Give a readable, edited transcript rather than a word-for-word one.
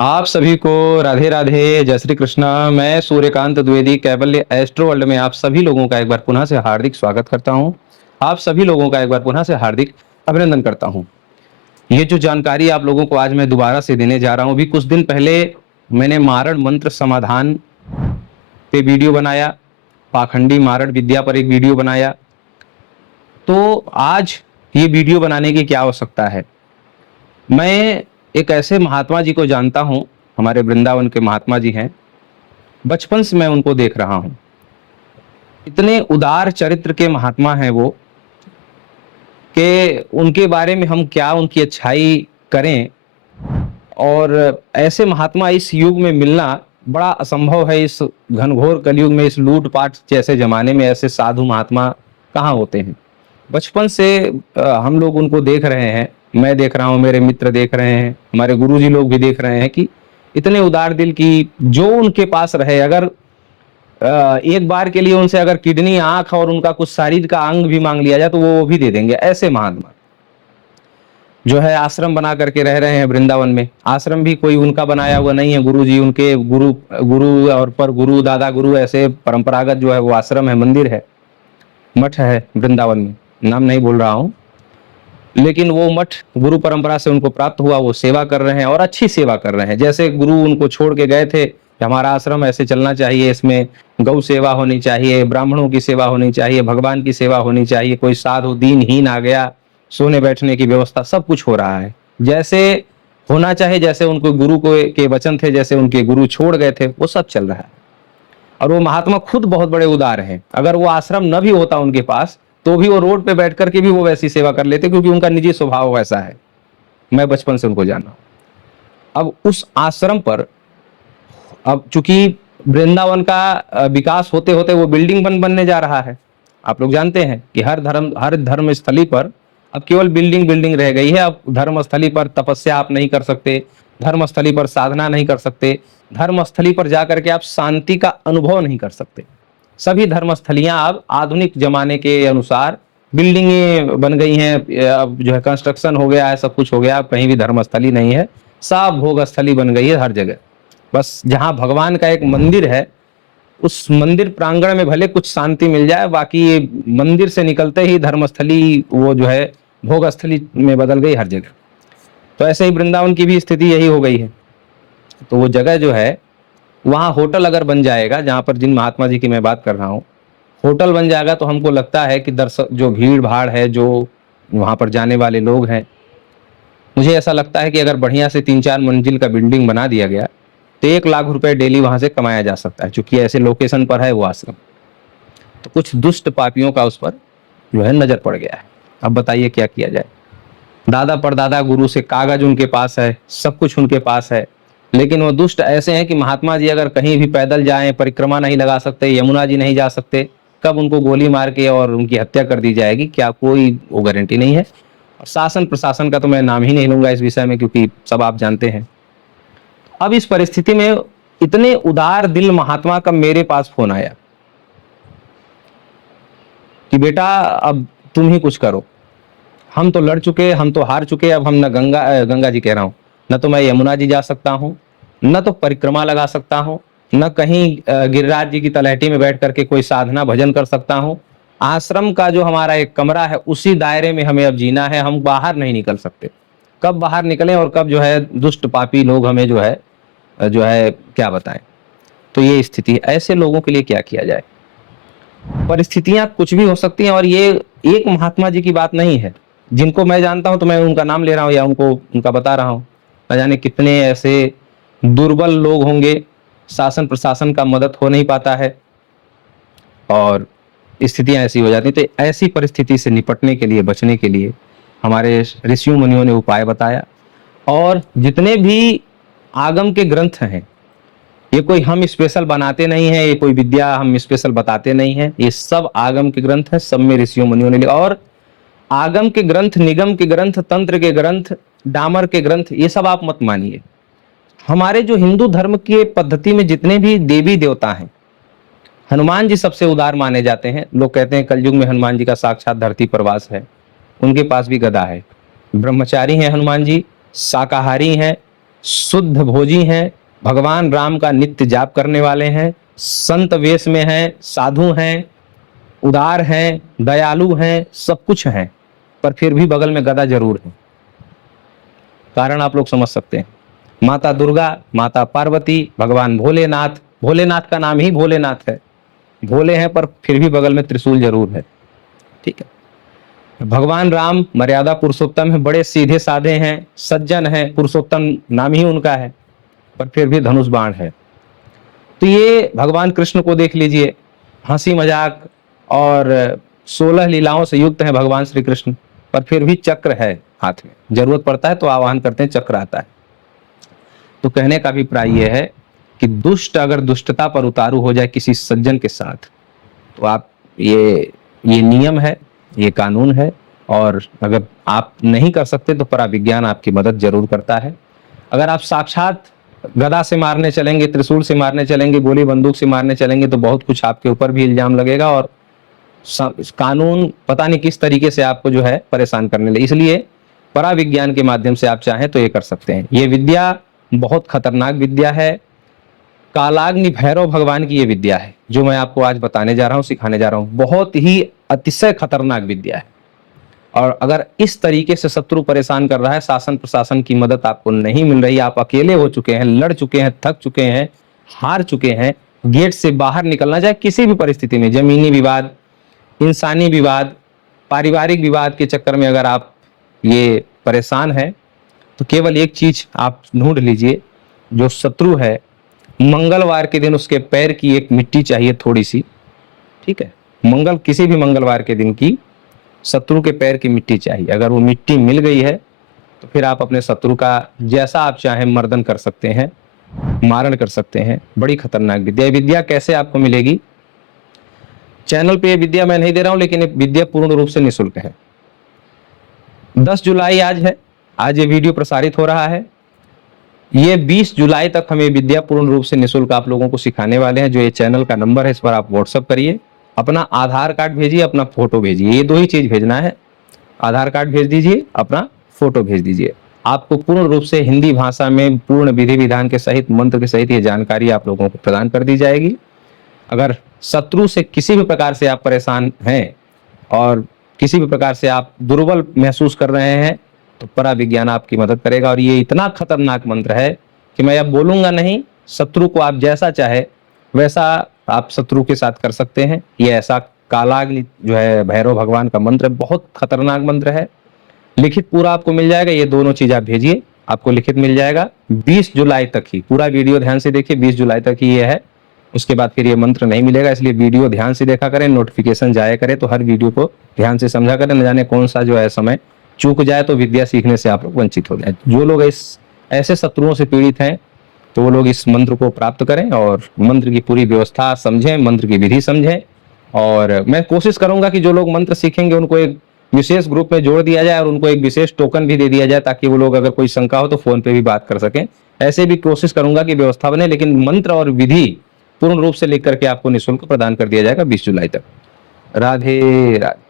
आप सभी को राधे राधे, जय श्री कृष्णा। मैं सूर्यकांत द्विवेदी कैवल्य एस्ट्रो वर्ल्ड में आप सभी लोगों का एक बार पुनः से हार्दिक स्वागत करता हूं। आप सभी लोगों का एक बार पुनः से हार्दिक अभिनंदन करता हूं। ये जो जानकारी आप लोगों को आज मैं दोबारा से देने जा रहा हूं, अभी कुछ दिन पहले मैंने मारण मंत्र समाधान पे वीडियो बनाया, पाखंडी मारण विद्या पर एक वीडियो बनाया। तो आज ये वीडियो बनाने की क्या आवश्यकता है? मैं एक ऐसे महात्मा जी को जानता हूं, हमारे वृंदावन के महात्मा जी हैं। बचपन से मैं उनको देख रहा हूं। इतने उदार चरित्र के महात्मा हैं वो कि उनके बारे में हम क्या उनकी अच्छाई करें। और ऐसे महात्मा इस युग में मिलना बड़ा असंभव है। इस घनघोर कलयुग में, इस लूटपाट जैसे जमाने में ऐसे साधु महात्मा कहाँ होते हैं। बचपन से हम लोग उनको देख रहे हैं, मैं देख रहा हूँ, मेरे मित्र देख रहे हैं, हमारे गुरुजी लोग भी देख रहे हैं कि इतने उदार दिल की जो उनके पास रहे, अगर एक बार के लिए उनसे अगर किडनी, आंख और उनका कुछ शरीर का अंग भी मांग लिया जाए तो वो भी दे देंगे। ऐसे महात्मा जो है आश्रम बना करके रह रहे हैं वृंदावन में। आश्रम भी कोई उनका बनाया हुआ नहीं है, गुरु जी उनके गुरु गुरु और पर गुरु, दादा गुरु, ऐसे परंपरागत जो है वो आश्रम है, मंदिर है, मठ है वृंदावन में। नाम नहीं बोल रहा हूँ, लेकिन वो मठ गुरु परंपरा से उनको प्राप्त हुआ, वो सेवा कर रहे हैं और अच्छी सेवा कर रहे हैं। जैसे गुरु उनको छोड़ के गए थे कि हमारा आश्रम ऐसे चलना चाहिए, इसमें गौ सेवा होनी चाहिए, ब्राह्मणों की सेवा होनी चाहिए, भगवान की सेवा होनी चाहिए, कोई साधु दीनहीन आ गया, सोने बैठने की व्यवस्था, सब कुछ हो रहा है जैसे होना चाहिए, जैसे उनको गुरु को के वचन थे, जैसे उनके गुरु छोड़ गए थे, वो सब चल रहा है। और वो महात्मा खुद बहुत बड़े उदार हैं। अगर वो आश्रम न भी होता उनके पास तो भी वो रोड पे बैठ करके भी वो वैसी सेवा कर लेते, क्योंकि उनका निजी स्वभाव वैसा है। मैं बचपन से उनको जाना। अब उस आश्रम पर, अब चूंकि वृंदावन का विकास होते होते वो बिल्डिंग बनने जा रहा है। आप लोग जानते हैं कि हर धर्म स्थली पर अब केवल बिल्डिंग बिल्डिंग रह गई है। अब धर्म स्थली पर तपस्या आप नहीं कर सकते, धर्म स्थली पर साधना नहीं कर सकते, धर्म स्थली पर जाकर के आप शांति का अनुभव नहीं कर सकते। सभी धर्मस्थलियां अब आधुनिक जमाने के अनुसार बिल्डिंगें बन गई हैं, अब जो है कंस्ट्रक्शन हो गया है, सब कुछ हो गया, अब कहीं भी धर्मस्थली नहीं है, सब भोग स्थली बन गई है हर जगह। बस जहां भगवान का एक मंदिर है, उस मंदिर प्रांगण में भले कुछ शांति मिल जाए, बाकी मंदिर से निकलते ही धर्मस्थली वो जो है भोग स्थली में बदल गई हर जगह। तो ऐसे ही वृंदावन की भी स्थिति यही हो गई है। तो वो जगह जो है, वहां होटल अगर बन जाएगा, जहां पर जिन महात्मा जी की मैं बात कर रहा हूँ, होटल बन जाएगा, तो हमको लगता है कि दर्शक जो भीड़ भाड़ है, जो वहां पर जाने वाले लोग हैं, मुझे ऐसा लगता है कि अगर बढ़िया से 3-4 मंजिल का बिल्डिंग बना दिया गया तो 1 लाख रुपए डेली वहां से कमाया जा सकता है, क्योंकि ऐसे लोकेशन पर है वो आश्रम। तो कुछ दुष्ट पापियों का उस पर जो है नजर पड़ गया है। अब बताइए क्या किया जाए। दादा परदादा गुरु से कागज उनके पास है, सब कुछ उनके पास है, लेकिन वो दुष्ट ऐसे हैं कि महात्मा जी अगर कहीं भी पैदल जाएं, परिक्रमा नहीं लगा सकते, यमुना जी नहीं जा सकते, कब उनको गोली मार के और उनकी हत्या कर दी जाएगी, क्या कोई वो गारंटी नहीं है। और शासन प्रशासन का तो मैं नाम ही नहीं लूंगा इस विषय में, क्योंकि सब आप जानते हैं। अब इस परिस्थिति में इतने उदार दिल महात्मा का मेरे पास फोन आया कि बेटा अब तुम ही कुछ करो, हम तो लड़ चुके, हम तो हार चुके, अब हम न गंगा जी कह रहा हूँ, न तो मैं यमुना जी जा सकता हूँ, न तो परिक्रमा लगा सकता हूँ, न कहीं गिरिराज जी की तलहटी में बैठ करके कोई साधना भजन कर सकता हूँ। आश्रम का जो हमारा एक कमरा है, उसी दायरे में हमें अब जीना है, हम बाहर नहीं निकल सकते। कब बाहर निकलें और कब जो है दुष्ट पापी लोग हमें जो है क्या बताएं। तो ये स्थिति है। ऐसे लोगों के लिए क्या किया जाए। परिस्थितियां कुछ भी हो सकती हैं, और ये एक महात्मा जी की बात नहीं है। जिनको मैं जानता हूं तो मैं उनका नाम ले रहा हूं या उनको उनका बता रहा हूं, न जाने कितने ऐसे दुर्बल लोग होंगे, शासन प्रशासन का मदद हो नहीं पाता है और स्थितियां ऐसी हो जाती हैं। तो ऐसी परिस्थिति से निपटने के लिए, बचने के लिए हमारे ऋषियों मुनियों ने उपाय बताया। और जितने भी आगम के ग्रंथ हैं, ये कोई हम स्पेशल बनाते नहीं हैं, ये कोई विद्या हम स्पेशल बताते नहीं हैं, ये सब आगम के ग्रंथ है, सब में ऋषियों मुनियों ने लिखा। और आगम के ग्रंथ, निगम के ग्रंथ, तंत्र के ग्रंथ, डामर के ग्रंथ, ये सब आप मत मानिए। हमारे जो हिंदू धर्म की पद्धति में जितने भी देवी देवता हैं, हनुमान जी सबसे उदार माने जाते हैं। लोग कहते हैं कलयुग में हनुमान जी का साक्षात धरती पर वास है। उनके पास भी गदा है, ब्रह्मचारी हैं हनुमान जी, शाकाहारी हैं, शुद्ध भोजी हैं, भगवान राम का नित्य जाप करने वाले हैं, संत वेश में हैं, साधु हैं, उदार हैं, दयालु हैं, सब कुछ हैं, पर फिर भी बगल में गदा जरूर है। कारण आप लोग समझ सकते हैं। माता दुर्गा, माता पार्वती, भगवान भोलेनाथ, भोलेनाथ का नाम ही भोलेनाथ है, भोले हैं पर फिर भी बगल में त्रिशूल जरूर है। ठीक है। भगवान राम मर्यादा पुरुषोत्तम है, बड़े सीधे साधे हैं, सज्जन हैं, पुरुषोत्तम नाम ही उनका है, पर फिर भी धनुष बाण है। तो ये भगवान कृष्ण को देख लीजिए, हंसी मजाक और 16 लीलाओं से युक्त है भगवान श्री कृष्ण, पर फिर भी चक्र है हाथ में, जरूरत पड़ता है तो आवाहन करते हैं, चक्र आता है। तो कहने का अभिप्राय यह है कि दुष्ट अगर दुष्टता पर उतारू हो जाए किसी सज्जन के साथ, तो आप ये नियम है, ये कानून है, और अगर आप नहीं कर सकते तो पराविज्ञान आपकी मदद जरूर करता है। अगर आप साक्षात गदा से मारने चलेंगे, त्रिशूल से मारने चलेंगे, गोली बंदूक से मारने चलेंगे, तो बहुत कुछ आपके ऊपर भी इल्जाम लगेगा और कानून पता नहीं किस तरीके से आपको जो है परेशान करने लगे। इसलिए पराविज्ञान के माध्यम से आप चाहें तो ये कर सकते हैं। ये विद्या बहुत खतरनाक विद्या है, कालाग्नि भैरव भगवान की ये विद्या है जो मैं आपको आज बताने जा रहा हूँ, सिखाने जा रहा हूँ। बहुत ही अतिशय खतरनाक विद्या है, और अगर इस तरीके से शत्रु परेशान कर रहा है, शासन प्रशासन की मदद आपको नहीं मिल रही, आप अकेले हो चुके हैं, लड़ चुके हैं, थक चुके हैं, हार चुके हैं, गेट से बाहर निकलना चाहे किसी भी परिस्थिति में, जमीनी विवाद, इंसानी विवाद, पारिवारिक विवाद के चक्कर में अगर आप ये परेशान हैं, तो केवल एक चीज आप ढूंढ लीजिए, जो शत्रु है मंगलवार के दिन उसके पैर की एक मिट्टी चाहिए थोड़ी सी। ठीक है, किसी भी मंगलवार के दिन की शत्रु के पैर की मिट्टी चाहिए। अगर वो मिट्टी मिल गई है तो फिर आप अपने शत्रु का जैसा आप चाहें मर्दन कर सकते हैं, मारण कर सकते हैं। बड़ी खतरनाक विद्या। विद्या कैसे आपको मिलेगी? चैनल पे ये विद्या मैं नहीं दे रहा हूं, लेकिन ये विद्या पूर्ण रूप से निःशुल्क है। 10 जुलाई आज है, आज ये वीडियो प्रसारित हो रहा है। ये 20 जुलाई तक हमें विद्या पूर्ण रूप से निःशुल्क आप लोगों को सिखाने वाले हैं। जो ये चैनल का नंबर है, इस पर आप व्हाट्सअप करिए, अपना आधार कार्ड भेजिए, अपना फोटो भेजिए, ये दो ही चीज भेजना है। आधार कार्ड भेज दीजिए, अपना फोटो भेज दीजिए। आपको पूर्ण रूप से हिंदी भाषा में पूर्ण विधि विधान के सहित, मंत्र के सहित ये जानकारी आप लोगों को प्रदान कर दी जाएगी। अगर शत्रु से किसी भी प्रकार से आप परेशान हैं और किसी भी प्रकार से आप दुर्बल महसूस कर रहे हैं, तो पराविज्ञान आपकी मदद करेगा। और ये इतना खतरनाक मंत्र है कि मैं अब बोलूंगा नहीं, शत्रु को आप जैसा चाहे वैसा आप शत्रु के साथ कर सकते हैं। ये ऐसा कालाग्नि जो है भैरव भगवान का मंत्र, बहुत खतरनाक मंत्र है। लिखित पूरा आपको मिल जाएगा, ये दोनों चीज आप भेजिए, आपको लिखित मिल जाएगा। 20 जुलाई तक ही, पूरा वीडियो ध्यान से देखिए, 20 जुलाई तक ही ये है, उसके बाद फिर ये मंत्र नहीं मिलेगा। इसलिए वीडियो ध्यान से देखा करें, नोटिफिकेशन जाया करें, तो हर वीडियो को ध्यान से समझा करें, न जाने कौन सा जो है समय चूक जाए तो विद्या सीखने से आप लोग वंचित हो जाए। जो लोग ऐसे शत्रुओं से पीड़ित हैं, तो वो लोग इस मंत्र को प्राप्त करें और मंत्र की पूरी व्यवस्था समझें, मंत्र की विधि समझें। और मैं कोशिश करूंगा कि जो लोग मंत्र सीखेंगे उनको एक विशेष ग्रुप में जोड़ दिया जाए और उनको एक विशेष टोकन भी दे दिया जाए, ताकि वो लोग अगर कोई शंका हो तो फोन पे भी बात कर सकें। ऐसे भी कोशिश करूंगा कि व्यवस्था बने, लेकिन मंत्र और विधि पूर्ण रूप से लिख करके आपको निःशुल्क प्रदान कर दिया जाएगा 20 जुलाई तक। राधे राधे।